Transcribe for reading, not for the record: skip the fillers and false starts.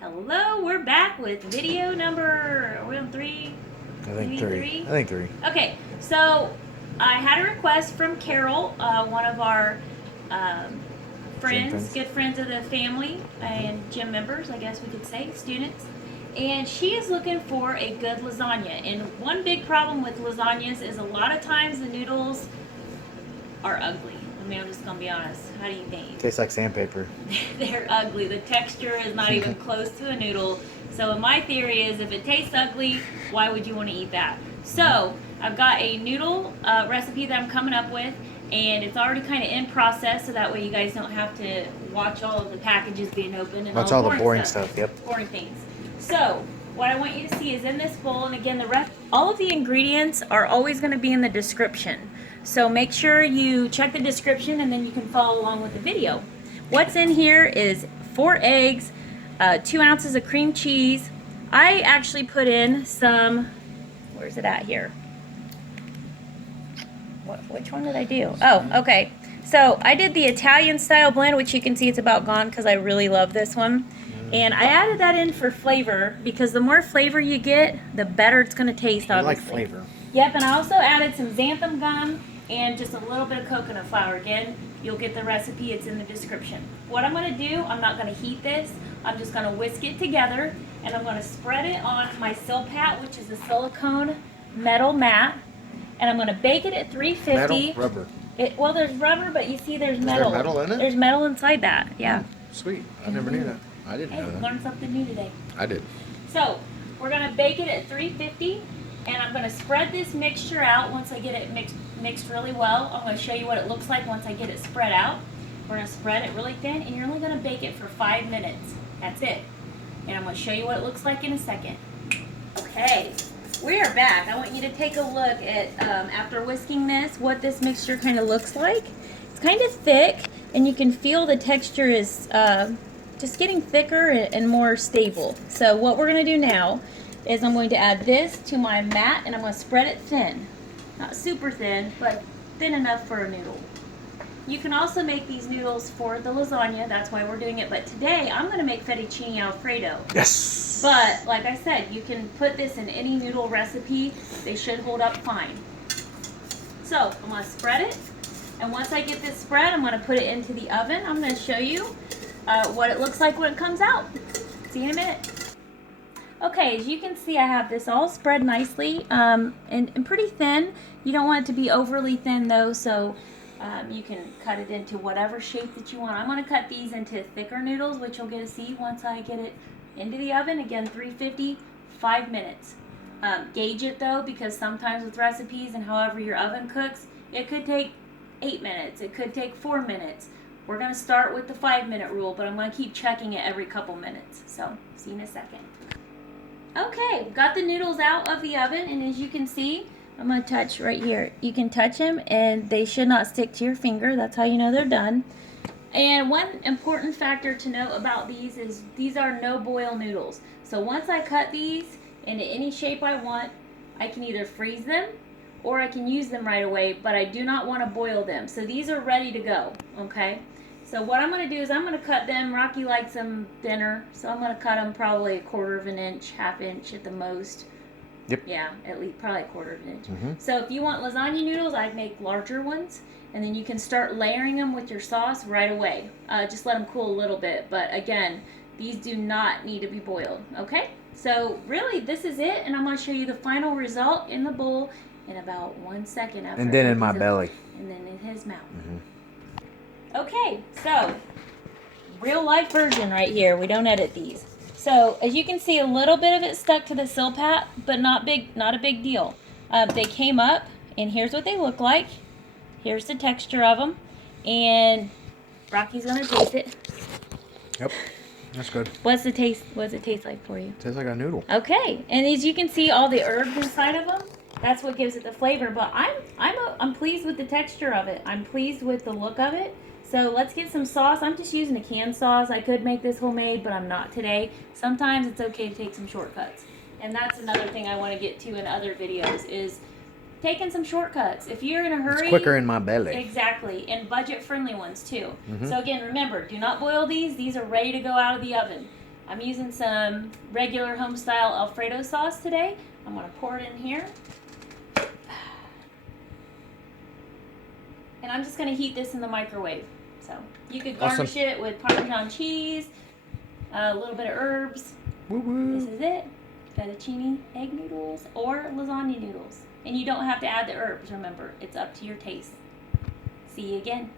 Hello, we're back with video number, are we on 3? I think three. Okay, so I had a request from Carol, one of our um, friends, good friends of the family, and gym members, I guess we could say, students. And she is looking for a good lasagna. And one big problem with lasagnas is a lot of times the noodles are ugly. I mean, I'm just gonna be honest. How do you think? Tastes like sandpaper. They're ugly. The texture is not even close to a noodle. So my theory is if it tastes ugly, why would you want to eat that? So I've got a noodle recipe that I'm coming up with, and it's already kind of in process, so that way you guys don't have to watch all of the packages being opened and Watch all the boring stuff. Yep. Boring things. So what I want you to see is in this bowl, and again, all of the ingredients are always going to be in the description. So make sure you check the description and then you can follow along with the video. What's in here is 4 eggs, 2 ounces of cream cheese. I actually put in some, where's it at here? Which one did I do? Oh, okay. So I did the Italian style blend, which you can see it's about gone because I really love this one. And I added that in for flavor because the more flavor you get, the better it's going to taste, obviously. I like flavor. Yep, and I also added some xantham gum and just a little bit of coconut flour. Again, you'll get the recipe, it's in the description. What I'm going to do, I'm not going to heat this, I'm just going to whisk it together, and I'm going to spread it on my Silpat, which is a silicone metal mat, and I'm going to bake it at 350. Metal? Rubber? Well, there's rubber, but you see there's metal. Is there metal in it? There's metal inside that, yeah. Sweet, I never knew that. I didn't know that. Learned something new today. I did. So, we're going to bake it at 350. And I'm going to spread this mixture out once I get it mixed really well. I'm going to show you what it looks like once I get it spread out. We're going to spread it really thin, and you're only going to bake it for 5 minutes. That's it. And I'm going to show you what it looks like in a second. Okay, we are back. I want you to take a look at, after whisking this, what this mixture kind of looks like. It's kind of thick, and you can feel the texture is just getting thicker and more stable. So what we're going to do now is I'm going to add this to my mat, and I'm going to spread it thin. Not super thin, but thin enough for a noodle. You can also make these noodles for the lasagna, that's why we're doing it, but today I'm going to make fettuccine alfredo. Yes! But, like I said, you can put this in any noodle recipe. They should hold up fine. So, I'm going to spread it, and once I get this spread, I'm going to put it into the oven. I'm going to show you what it looks like when it comes out. See you in a minute. Okay, as you can see, I have this all spread nicely and pretty thin. You don't want it to be overly thin though, so you can cut it into whatever shape that you want. I'm going to cut these into thicker noodles, which you'll get to see once I get it into the oven. Again, 350, 5 minutes. Gauge it though, because sometimes with recipes and however your oven cooks, it could take 8 minutes. It could take 4 minutes. We're going to start with the 5-minute rule, but I'm going to keep checking it every couple minutes. So, see you in a second. Okay, got the noodles out of the oven, and as you can see, I'm going to touch right here. You can touch them, and they should not stick to your finger. That's how you know they're done. And one important factor to note about these is these are no boil noodles. So once I cut these into any shape I want, I can either freeze them or I can use them right away, but I do not want to boil them. So these are ready to go, okay? So what I'm going to do is I'm going to cut them. Rocky likes them thinner, so I'm going to cut them probably 1/4 of an inch, 1/2 inch at the most. Yep. Yeah, at least probably 1/4 of an inch. So if you want lasagna noodles, I'd make larger ones, and then you can start layering them with your sauce right away. Just let them cool a little bit, but again, these do not need to be boiled, okay? So really, this is it, and I'm going to show you the final result in the bowl in about 1 second. After and then in my belly. And then in his mouth. Okay, so real life version right here. We don't edit these. So as you can see, a little bit of it stuck to the Silpat, but not a big deal. They came up, and here's what they look like. Here's the texture of them, and Rocky's gonna taste it. Yep, that's good. What's it taste like for you? Tastes like a noodle. Okay, and as you can see, all the herbs inside of them. That's what gives it the flavor. But I'm pleased with the texture of it. I'm pleased with the look of it. So let's get some sauce. I'm just using a canned sauce. I could make this homemade, but I'm not today. Sometimes it's okay to take some shortcuts. And that's another thing I want to get to in other videos is taking some shortcuts. If you're in a hurry. It's quicker in my belly. Exactly. And budget-friendly ones, too. So again, remember, do not boil these. These are ready to go out of the oven. I'm using some regular home style Alfredo sauce today. I'm gonna pour it in here. And I'm just gonna heat this in the microwave. So you could garnish Awesome. it with Parmesan cheese, a little bit of herbs. Woo-woo. This is it. Fettuccine egg noodles or lasagna noodles. And you don't have to add the herbs, remember. It's up to your taste. See you again.